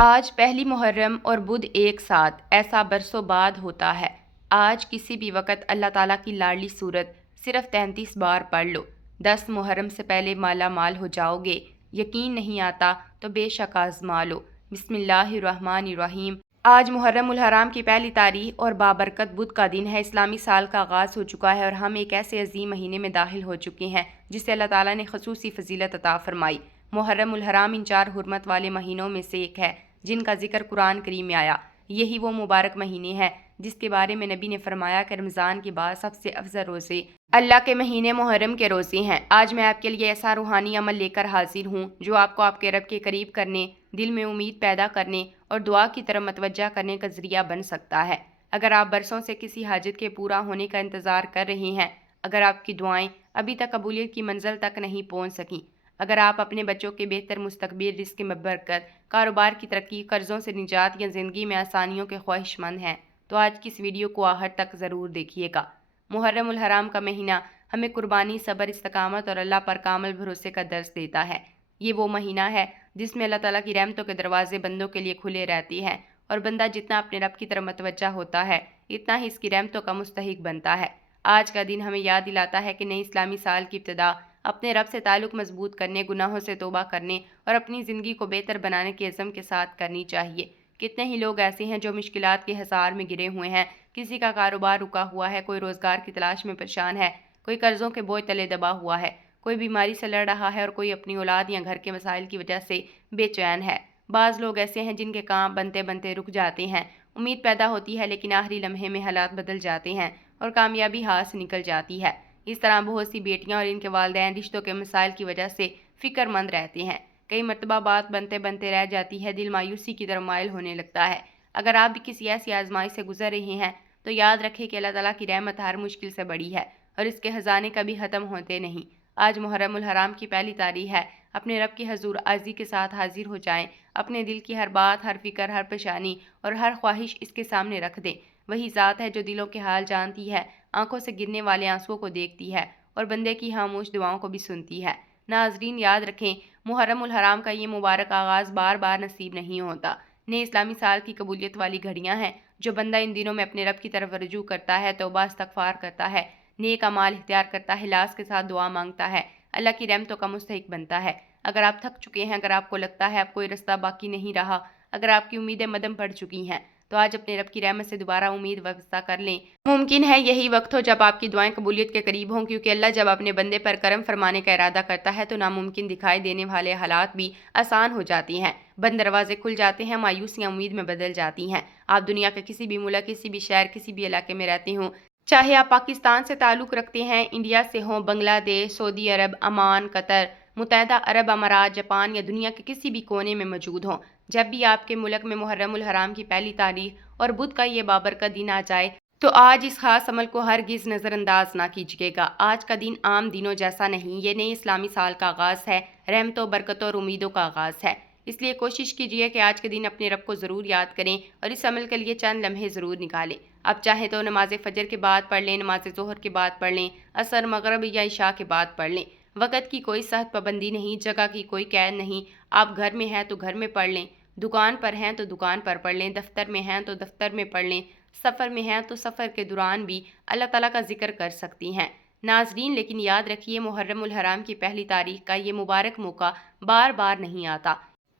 آج پہلی محرم اور بدھ ایک ساتھ، ایسا برسوں بعد ہوتا ہے۔ آج کسی بھی وقت اللہ تعالیٰ کی لاڈلی سورت صرف 33 بار پڑھ لو، 10 محرم سے پہلے مالا مال ہو جاؤ گے۔ یقین نہیں آتا تو بے شک آزما لو۔ بسم اللہ الرحمن الرحیم۔ آج محرم الحرام کی پہلی تاریخ اور بابرکت بدھ کا دن ہے۔ اسلامی سال کا آغاز ہو چکا ہے اور ہم ایک ایسے عظیم مہینے میں داخل ہو چکے ہیں جسے اللہ تعالیٰ نے خصوصی فضیلت عطا فرمائی۔ محرم الحرام ان 4 حرمت والے مہینوں میں سے ایک ہے جن کا ذکر قرآن کریم میں آیا۔ یہی وہ مبارک مہینے ہیں جس کے بارے میں نبی نے فرمایا کہ رمضان کے بعد سب سے افضل روزے اللہ کے مہینے محرم کے روزے ہیں۔ آج میں آپ کے لیے ایسا روحانی عمل لے کر حاضر ہوں جو آپ کو آپ کے رب کے قریب کرنے، دل میں امید پیدا کرنے اور دعا کی طرف متوجہ کرنے کا ذریعہ بن سکتا ہے۔ اگر آپ برسوں سے کسی حاجت کے پورا ہونے کا انتظار کر رہے ہیں، اگر آپ کی دعائیں ابھی تک قبولیت کی منزل تک نہیں پہنچ سکیں، اگر آپ اپنے بچوں کے بہتر مستقبل، رزق میں برکت، کاروبار کی ترقی، قرضوں سے نجات یا زندگی میں آسانیوں کے خواہش مند ہیں تو آج کی اس ویڈیو کو آخر تک ضرور دیکھیے گا۔ محرم الحرام کا مہینہ ہمیں قربانی، صبر، استقامت اور اللہ پر کامل بھروسے کا درس دیتا ہے۔ یہ وہ مہینہ ہے جس میں اللہ تعالیٰ کی رحمتوں کے دروازے بندوں کے لیے کھلے رہتے ہیں اور بندہ جتنا اپنے رب کی طرف متوجہ ہوتا ہے اتنا ہی اس کی رحمتوں کا مستحق بنتا ہے۔ آج کا دن ہمیں یاد دلاتا ہے کہ نئے اسلامی سال کی ابتدا اپنے رب سے تعلق مضبوط کرنے، گناہوں سے توبہ کرنے اور اپنی زندگی کو بہتر بنانے کے عزم کے ساتھ کرنی چاہیے۔ کتنے ہی لوگ ایسے ہیں جو مشکلات کے حصار میں گرے ہوئے ہیں، کسی کا کاروبار رکا ہوا ہے، کوئی روزگار کی تلاش میں پریشان ہے، کوئی قرضوں کے بوجھ تلے دبا ہوا ہے، کوئی بیماری سے لڑ رہا ہے اور کوئی اپنی اولاد یا گھر کے مسائل کی وجہ سے بے چین ہے۔ بعض لوگ ایسے ہیں جن کے کام بنتے بنتے رک جاتے ہیں، امید پیدا ہوتی ہے لیکن آخری لمحے میں حالات بدل جاتے ہیں اور کامیابی ہاتھ سے نکل جاتی ہے۔ اس طرح بہت سی بیٹیاں اور ان کے والدین رشتوں کے مسائل کی وجہ سے فکر مند رہتے ہیں۔ کئی مرتبہ بات بنتے بنتے رہ جاتی ہے، دل مایوسی کی طرف مائل ہونے لگتا ہے۔ اگر آپ بھی کسی ایسی آزمائش سے گزر رہے ہیں تو یاد رکھیں کہ اللہ تعالیٰ کی رحمت ہر مشکل سے بڑی ہے اور اس کے خزانے کبھی ختم ہوتے نہیں۔ آج محرم الحرام کی پہلی تاریخ ہے۔ اپنے رب کے حضور عاجزی کے ساتھ حاضر ہو جائیں، اپنے دل کی ہر بات، ہر فکر، ہر پریشانی اور ہر خواہش اس کے سامنے رکھ دیں۔ وہی ذات ہے جو دلوں کے حال جانتی ہے، آنکھوں سے گرنے والے آنسوؤں کو دیکھتی ہے اور بندے کی خاموش دعاؤں کو بھی سنتی ہے۔ ناظرین، یاد رکھیں محرم الحرام کا یہ مبارک آغاز بار بار نصیب نہیں ہوتا۔ نئے اسلامی سال کی قبولیت والی گھڑیاں ہیں۔ جو بندہ ان دنوں میں اپنے رب کی طرف رجوع کرتا ہے، توبہ استغفار کرتا ہے، نیک اعمال اختیار کرتا ہے، اخلاص کے ساتھ دعا مانگتا ہے، اللہ کی رحمتوں کا مستحق بنتا ہے۔ اگر آپ تھک چکے ہیں، اگر آپ کو لگتا ہے اب کوئی رستہ باقی نہیں رہا، اگر آپ کی امیدیں مدھم پڑ چکی ہیں تو آج اپنے رب کی رحمت سے دوبارہ امید وابستہ کر لیں۔ ممکن ہے یہی وقت ہو جب آپ کی دعائیں قبولیت کے قریب ہوں، کیونکہ اللہ جب اپنے بندے پر کرم فرمانے کا ارادہ کرتا ہے تو ناممکن دکھائی دینے والے حالات بھی آسان ہو جاتی ہیں، بند دروازے کھل جاتے ہیں، مایوسیاں امید میں بدل جاتی ہیں۔ آپ دنیا کے کسی بھی ملک، کسی بھی شہر، کسی بھی علاقے میں رہتے ہوں، چاہے آپ پاکستان سے تعلق رکھتے ہیں، انڈیا سے ہوں، بنگلہ دیش، سعودی عرب، عمان، قطر، متحدہ عرب امارات، جاپان یا دنیا کے کسی بھی کونے میں موجود ہوں، جب بھی آپ کے ملک میں محرم الحرام کی پہلی تاریخ اور بدھ کا یہ بابرکت دن آ جائے تو آج اس خاص عمل کو ہرگز نظر انداز نہ کیجیے گا۔ آج کا دن عام دنوں جیسا نہیں، یہ نئے اسلامی سال کا آغاز ہے، رحمتوں، برکتوں اور امیدوں کا آغاز ہے۔ اس لیے کوشش کیجیے کہ آج کے دن اپنے رب کو ضرور یاد کریں اور اس عمل کے لیے چند لمحے ضرور نکالیں۔ اب چاہے تو نماز فجر کے بعد پڑھ لیں، نماز ظہر کے بعد پڑھ لیں، عصر، مغرب یا عشاء کے بعد پڑھ لیں۔ وقت کی کوئی سخت پابندی نہیں، جگہ کی کوئی قید نہیں۔ آپ گھر میں ہیں تو گھر میں پڑھ لیں، دکان پر ہیں تو دکان پر پڑھ لیں، دفتر میں ہیں تو دفتر میں پڑھ لیں، سفر میں ہیں تو سفر کے دوران بھی اللہ تعالیٰ کا ذکر کر سکتی ہیں۔ ناظرین، لیکن یاد رکھیے محرم الحرام کی پہلی تاریخ کا یہ مبارک موقع بار بار نہیں آتا،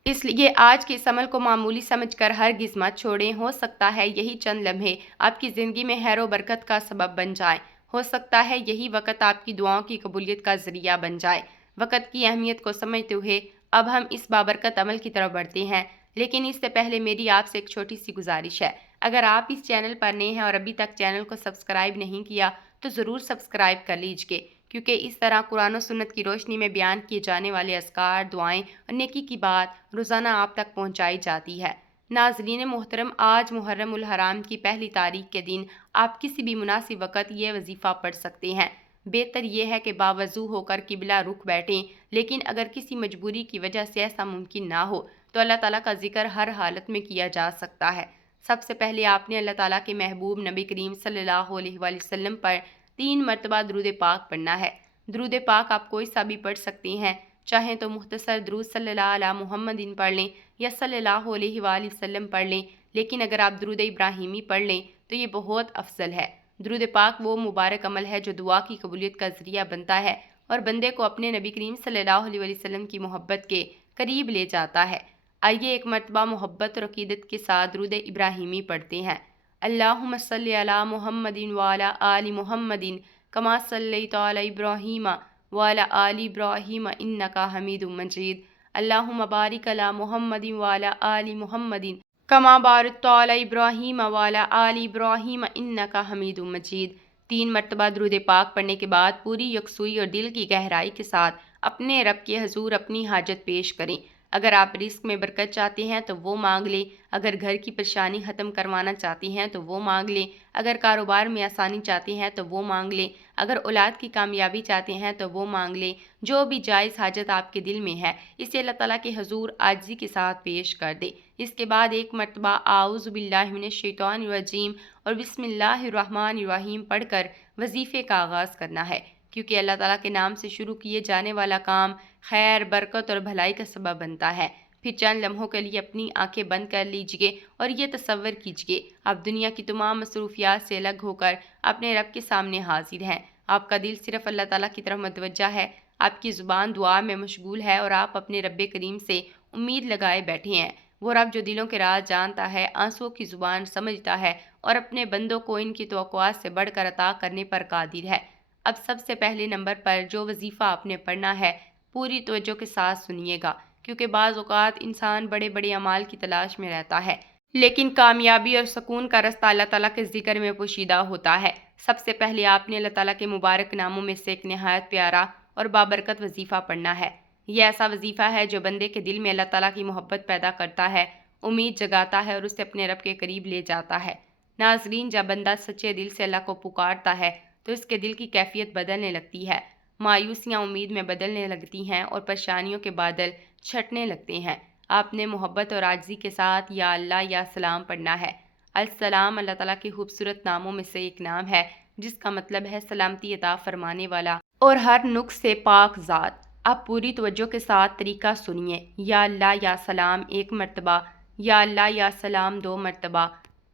اس لیے آج کے اس عمل کو معمولی سمجھ کر ہرگز مت چھوڑیں۔ ہو سکتا ہے یہی چند لمحے آپ کی زندگی میں خیر و برکت کا سبب بن جائیں، ہو سکتا ہے یہی وقت آپ کی دعاؤں کی قبولیت کا ذریعہ بن جائے۔ وقت کی اہمیت کو سمجھتے ہوئے اب ہم اس بابرکت عمل کی طرف بڑھتے ہیں، لیکن اس سے پہلے میری آپ سے ایک چھوٹی سی گزارش ہے۔ اگر آپ اس چینل پر نئے ہیں اور ابھی تک چینل کو سبسکرائب نہیں کیا تو ضرور سبسکرائب کر لیجئے، کیونکہ اس طرح قرآن و سنت کی روشنی میں بیان کیے جانے والے اذکار، دعائیں اور نیکی کی بات روزانہ آپ تک پہنچائی جاتی ہے۔ ناظرین محترم، آج محرم الحرام کی پہلی تاریخ کے دن آپ کسی بھی مناسب وقت یہ وظیفہ پڑھ سکتے ہیں۔ بہتر یہ ہے کہ باوضو ہو کر قبلہ رخ بیٹھیں، لیکن اگر کسی مجبوری کی وجہ سے ایسا ممکن نہ ہو تو اللہ تعالیٰ کا ذکر ہر حالت میں کیا جا سکتا ہے۔ سب سے پہلے آپ نے اللہ تعالیٰ کے محبوب نبی کریم صلی اللہ علیہ وآلہ وسلم پر 3 مرتبہ درود پاک پڑھنا ہے۔ درود پاک آپ کوئی سا بھی پڑھ سکتے ہیں، چاہیں تو مختصر درود صلی اللہ علی محمد پڑھ لیں یا صلی اللہ علیہ وآلہ وسلم پڑھ لیں، لیکن اگر آپ درود ابراہیمی پڑھ لیں تو یہ بہت افضل ہے۔ درود پاک وہ مبارک عمل ہے جو دعا کی قبولیت کا ذریعہ بنتا ہے اور بندے کو اپنے نبی کریم صلی اللہ علیہ وسلم کی محبت کے قریب لے جاتا ہے۔ آئیے ایک مرتبہ محبت اور عقیدت کے ساتھ درود ابراہیمی پڑھتے ہیں۔ اللہم صلی علی محمد وعلی آل محمد کما صلیت علی ابراہیم وعلی آل ابراہیم انک حمید مجید۔ اللہم بارک علی محمد وعلی آل محمد کما بارکت علی ابراہیم وعلی آل ابراہیم انک حمید مجید۔ 3 مرتبہ درود پاک پڑھنے کے بعد پوری یکسوئی اور دل کی گہرائی کے ساتھ اپنے رب کے حضور اپنی حاجت پیش کریں۔ اگر آپ رزق میں برکت چاہتے ہیں تو وہ مانگ لیں، اگر گھر کی پریشانی ختم کروانا چاہتی ہیں تو وہ مانگ لیں، اگر کاروبار میں آسانی چاہتے ہیں تو وہ مانگ لیں، اگر اولاد کی کامیابی چاہتے ہیں تو وہ مانگ لیں۔ جو بھی جائز حاجت آپ کے دل میں ہے اسے اللہ تعالیٰ کے حضور عاجزی کے ساتھ پیش کر دیں۔ اس کے بعد ایک مرتبہ اعوذ باللہ من الشیطان الرجیم اور بسم اللہ الرحمن الرحیم پڑھ کر وظیفے کا آغاز کرنا ہے، کیونکہ اللہ تعالیٰ کے نام سے شروع کیے جانے والا کام خیر، برکت اور بھلائی کا سبب بنتا ہے۔ پھر چند لمحوں کے لیے اپنی آنکھیں بند کر لیجئے اور یہ تصور کیجئے آپ دنیا کی تمام مصروفیات سے الگ ہو کر اپنے رب کے سامنے حاضر ہیں۔ آپ کا دل صرف اللہ تعالیٰ کی طرف متوجہ ہے، آپ کی زبان دعا میں مشغول ہے اور آپ اپنے رب کریم سے امید لگائے بیٹھے ہیں۔ وہ رب جو دلوں کے راز جانتا ہے، آنسوؤں کی زبان سمجھتا ہے اور اپنے بندوں کو ان کی توقعات سے بڑھ کر عطا کرنے پر قادر ہے۔ اب سب سے پہلے نمبر پر جو وظیفہ آپ نے پڑھنا ہے پوری توجہ کے ساتھ سنیے گا، کیونکہ بعض اوقات انسان بڑے بڑے اعمال کی تلاش میں رہتا ہے، لیکن کامیابی اور سکون کا رستہ اللہ تعالیٰ کے ذکر میں پوشیدہ ہوتا ہے۔ سب سے پہلے آپ نے اللہ تعالیٰ کے مبارک ناموں میں سے ایک نہایت پیارا اور بابرکت وظیفہ پڑھنا ہے۔ یہ ایسا وظیفہ ہے جو بندے کے دل میں اللہ تعالیٰ کی محبت پیدا کرتا ہے، امید جگاتا ہے اور اسے اپنے رب کے قریب لے جاتا ہے۔ ناظرین، جب بندہ سچے دل سے اللہ کو پکارتا ہے تو اس کے دل کی کیفیت بدلنے لگتی ہے، مایوسیاں امید میں بدلنے لگتی ہیں اور پریشانیوں کے بادل چھٹنے لگتے ہیں۔ آپ نے محبت اور عاجزی کے ساتھ یا اللہ یا سلام پڑھنا ہے۔ السلام اللہ تعالیٰ کے خوبصورت ناموں میں سے ایک نام ہے جس کا مطلب ہے سلامتی عطا فرمانے والا اور ہر نقص سے پاک ذات۔ آپ پوری توجہ کے ساتھ طریقہ سنیے۔ یا اللہ یا سلام 1 مرتبہ، یا اللہ یا سلام 2 مرتبہ،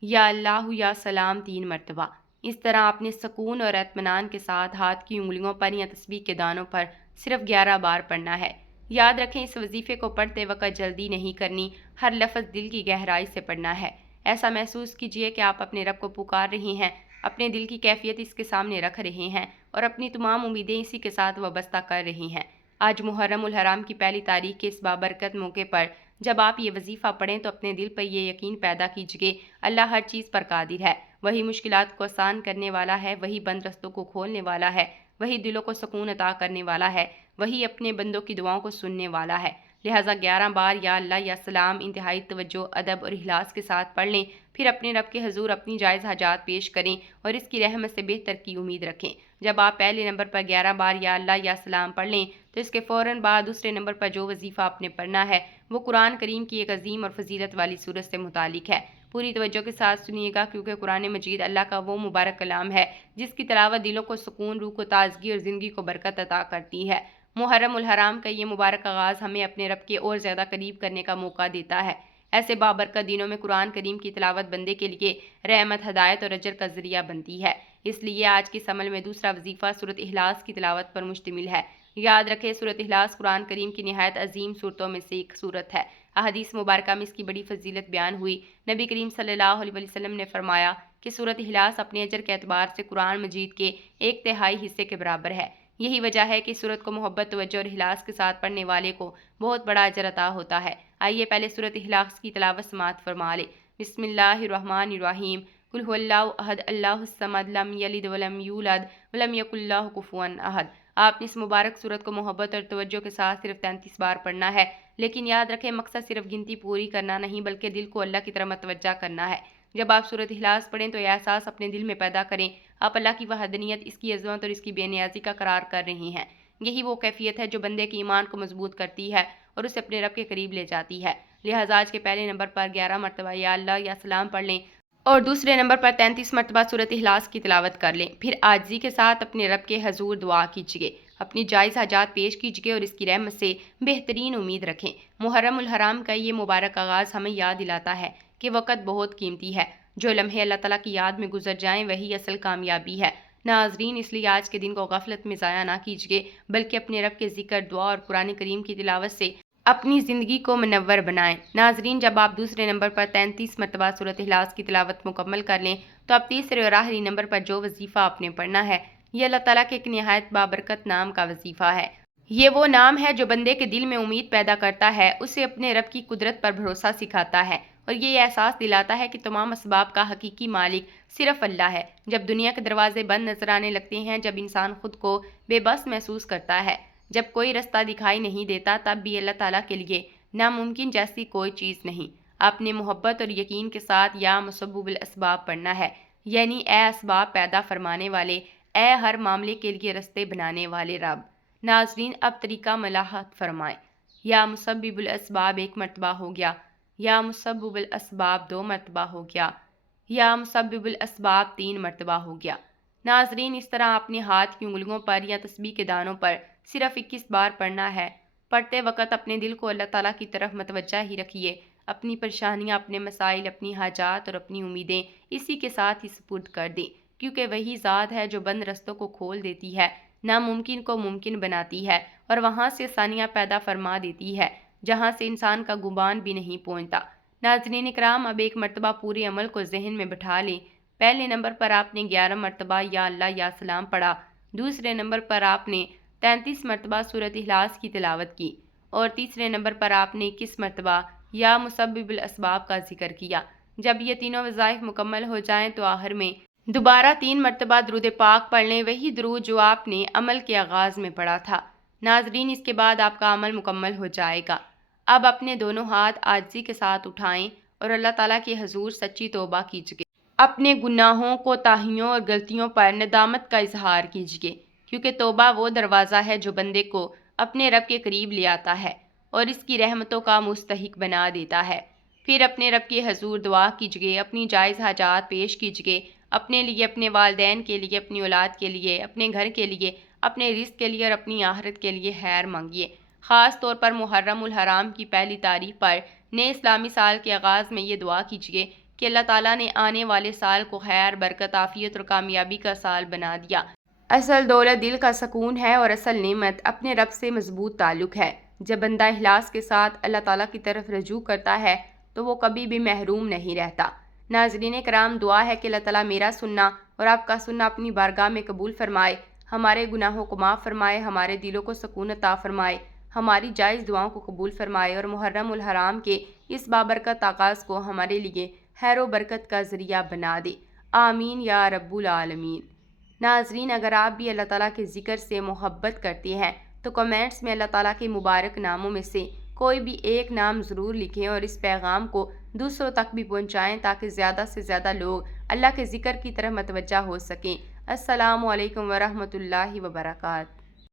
یا اللہ یا سلام 3 مرتبہ۔ اس طرح آپ نے سکون اور اطمینان کے ساتھ ہاتھ کی انگلیوں پر یا تسبیح کے دانوں پر صرف 11 بار پڑھنا ہے۔ یاد رکھیں، اس وظیفے کو پڑھتے وقت جلدی نہیں کرنی، ہر لفظ دل کی گہرائی سے پڑھنا ہے۔ ایسا محسوس کیجئے کہ آپ اپنے رب کو پکار رہے ہیں، اپنے دل کی کیفیت اس کے سامنے رکھ رہے ہیں اور اپنی تمام امیدیں اسی کے ساتھ وابستہ کر رہے ہیں۔ آج محرم الحرام کی پہلی تاریخ کے اس بابرکت موقع پر جب آپ یہ وظیفہ پڑھیں تو اپنے دل پر یہ یقین پیدا کیجئے، اللہ ہر چیز پر قادر ہے، وہی مشکلات کو آسان کرنے والا ہے، وہی بند رستوں کو کھولنے والا ہے، وہی دلوں کو سکون عطا کرنے والا ہے، وہی اپنے بندوں کی دعاؤں کو سننے والا ہے۔ لہٰذا 11 بار یا اللہ یا سلام انتہائی توجہ، ادب اور اخلاص کے ساتھ پڑھ لیں، پھر اپنے رب کے حضور اپنی جائز حاجات پیش کریں اور اس کی رحمت سے بہتر کی امید رکھیں۔ جب آپ پہلے نمبر پر 11 بار یا اللہ یا سلام پڑھ لیں تو اس کے فوراً بعد دوسرے نمبر پر جو وظیفہ آپ نے پڑھنا ہے وہ قرآن کریم کی ایک عظیم اور فضیلت والی سورت سے متعلق ہے۔ پوری توجہ کے ساتھ سنیے گا، کیونکہ قرآن مجید اللہ کا وہ مبارک کلام ہے جس کی تلاوت دلوں کو سکون، روح کو تازگی اور زندگی کو برکت عطا کرتی ہے۔ محرم الحرام کا یہ مبارک آغاز ہمیں اپنے رب کے اور زیادہ قریب کرنے کا موقع دیتا ہے۔ ایسے بابرکت دنوں میں قرآن کریم کی تلاوت بندے کے لیے رحمت، ہدایت اور اجر کا ذریعہ بنتی ہے۔ اس لیے آج کے اس عمل میں دوسرا وظیفہ سورۃ اخلاص کی تلاوت پر مشتمل ہے۔ یاد رکھیں، سورۃ اخلاص قرآن کریم کی نہایت عظیم سورتوں میں سے ایک سورت ہے۔ احادیث مبارکہ میں اس کی بڑی فضیلت بیان ہوئی۔ نبی کریم صلی اللہ علیہ وسلم نے فرمایا کہ سورۃ اخلاص اپنے اجر کے اعتبار سے قرآن مجید کے 1/3 حصے کے برابر ہے۔ یہی وجہ ہے کہ سورت کو محبت، توجہ اور اخلاص کے ساتھ پڑھنے والے کو بہت بڑا اجر عطا ہوتا ہے۔ آئیے پہلے سورۃ اخلاص کی تلاوت سماعت فرما لیں۔ بسم اللہ الرحمن الرحیم۔ قل هو اللہ احد اللہ الصمد لم یلد ولم یولد ولم یکن لہ کفوا احد۔ آپ نے اس مبارک سورت کو محبت اور توجہ کے ساتھ صرف 33 بار پڑھنا ہے، لیکن یاد رکھیں مقصد صرف گنتی پوری کرنا نہیں بلکہ دل کو اللہ کی طرف متوجہ کرنا ہے۔ جب آپ سورۃ اخلاص پڑھیں تو یہ احساس اپنے دل میں پیدا کریں، آپ اللہ کی وحدانیت، اس کی عظمت اور اس کی بے نیازی کا قرار کر رہے ہیں۔ یہی وہ کیفیت ہے جو بندے کے ایمان کو مضبوط کرتی ہے اور اسے اپنے رب کے قریب لے جاتی ہے۔ لہٰذا آج کے پہلے نمبر پر 11 مرتبہ یا اللہ یا سلام پڑھ لیں اور دوسرے نمبر پر 33 مرتبہ سورۃ اخلاص کی تلاوت کر لیں۔ پھر عاجزی کے ساتھ اپنے رب کے حضور دعا کیجیے۔ اپنی جائز حاجات پیش کیجیے اور اس کی رحمت سے بہترین امید رکھیں۔ محرم الحرام کا یہ مبارک آغاز ہمیں یاد دلاتا ہے کہ وقت بہت قیمتی ہے۔ جو لمحے اللہ تعالیٰ کی یاد میں گزر جائیں وہی اصل کامیابی ہے۔ ناظرین، اس لیے آج کے دن کو غفلت میں ضائع نہ کیجیے، بلکہ اپنے رب کے ذکر، دعا اور قرآن کریم کی تلاوت سے اپنی زندگی کو منور بنائیں۔ ناظرین، جب آپ دوسرے نمبر پر 33 مرتبہ سورۃ اخلاص کی تلاوت مکمل کر لیں تو اب تیسرے اور آخری نمبر پر جو وظیفہ آپ نے پڑھنا ہے یہ اللہ تعالیٰ کے ایک نہایت بابرکت نام کا وظیفہ ہے۔ یہ وہ نام ہے جو بندے کے دل میں امید پیدا کرتا ہے، اسے اپنے رب کی قدرت پر بھروسہ سکھاتا ہے اور یہ احساس دلاتا ہے کہ تمام اسباب کا حقیقی مالک صرف اللہ ہے۔ جب دنیا کے دروازے بند نظر آنے لگتے ہیں، جب انسان خود کو بے بس محسوس کرتا ہے، جب کوئی رستہ دکھائی نہیں دیتا، تب بھی اللہ تعالیٰ کے لیے ناممکن جیسی کوئی چیز نہیں۔ آپ نے محبت اور یقین کے ساتھ یا مسبب الاسباب پڑھنا ہے، یعنی اے اسباب پیدا فرمانے والے، اے ہر معاملے کے لیے رستے بنانے والے رب۔ ناظرین، اب طریقہ ملاحظت فرمائیں۔ یا مسبب الاسباب 1 مرتبہ ہو گیا، یا مسبب الاسباب 2 مرتبہ ہو گیا، یا مسبب الاسباب 3 مرتبہ ہو گیا۔ ناظرین، اس طرح اپنے ہاتھ کی انگلیوں پر یا تسبیح کے دانوں پر صرف 21 بار پڑھنا ہے۔ پڑھتے وقت اپنے دل کو اللہ تعالیٰ کی طرف متوجہ ہی رکھیے۔ اپنی پریشانیاں، اپنے مسائل، اپنی حاجات اور اپنی امیدیں اسی کے ساتھ ہی سپرد کر دیں، کیونکہ وہی ذات ہے جو بند رستوں کو کھول دیتی ہے، ناممکن کو ممکن بناتی ہے اور وہاں سے آسانیاں پیدا فرما دیتی ہے جہاں سے انسان کا گمان بھی نہیں پہنچتا۔ ناظرین اکرام، اب 1 مرتبہ پورے عمل کو ذہن میں بٹھا لیں۔ پہلے نمبر پر آپ نے 11 مرتبہ یا اللہ یا سلام پڑھا، دوسرے نمبر پر آپ نے 33 مرتبہ سورۃ اخلاص کی تلاوت کی اور تیسرے نمبر پر آپ نے 21 مرتبہ یا مسبب الاسباب کا ذکر کیا۔ جب یہ تینوں وظائف مکمل ہو جائیں تو آخر میں دوبارہ 3 مرتبہ درود پاک پڑھ لیں، وہی درود جو آپ نے عمل کے آغاز میں پڑھا تھا۔ ناظرین، اس کے بعد آپ کا عمل مکمل ہو جائے گا۔ اب اپنے دونوں ہاتھ عاجزی کے ساتھ اٹھائیں اور اللہ تعالیٰ کے حضور سچی توبہ کیجیے۔ اپنے گناہوں، کوتاہیوں اور غلطیوں پر ندامت کا اظہار کیجیے، کیونکہ توبہ وہ دروازہ ہے جو بندے کو اپنے رب کے قریب لے آتا ہے اور اس کی رحمتوں کا مستحق بنا دیتا ہے۔ پھر اپنے رب کے حضور دعا کیجیے، اپنی جائز حاجات پیش کیجیے، اپنے لیے، اپنے والدین کے لیے، اپنی اولاد کے لیے، اپنے گھر کے لیے، اپنے رزق کے لیے اور اپنی آخرت کے لیے خیر مانگیے۔ خاص طور پر محرم الحرام کی پہلی تاریخ پر نئے اسلامی سال کے آغاز میں یہ دعا کیجیے کہ اللہ تعالیٰ نے آنے والے سال کو خیر، برکت، عافیت اور کامیابی کا سال بنا دیا۔ اصل دولت دل کا سکون ہے اور اصل نعمت اپنے رب سے مضبوط تعلق ہے۔ جب بندہ اخلاص کے ساتھ اللہ تعالیٰ کی طرف رجوع کرتا ہے تو وہ کبھی بھی محروم نہیں رہتا۔ ناظرین کرام، دعا ہے کہ اللہ تعالیٰ میرا سننا اور آپ کا سننا اپنی بارگاہ میں قبول فرمائے، ہمارے گناہوں کو معاف فرمائے، ہمارے دلوں کو سکون عطا فرمائے، ہماری جائز دعاؤں کو قبول فرمائے اور محرم الحرام کے اس بابرکت آغاز کو ہمارے لیے خیر و برکت کا ذریعہ بنا دے۔ آمین یا رب العالمین۔ ناظرین، اگر آپ بھی اللہ تعالیٰ کے ذکر سے محبت کرتے ہیں تو کمنٹس میں اللہ تعالیٰ کے مبارک ناموں میں سے کوئی بھی ایک نام ضرور لکھیں اور اس پیغام کو دوسروں تک بھی پہنچائیں تاکہ زیادہ سے زیادہ لوگ اللہ کے ذکر کی طرف متوجہ ہو سکیں۔ السلام علیکم ورحمۃ اللہ وبرکاتہ۔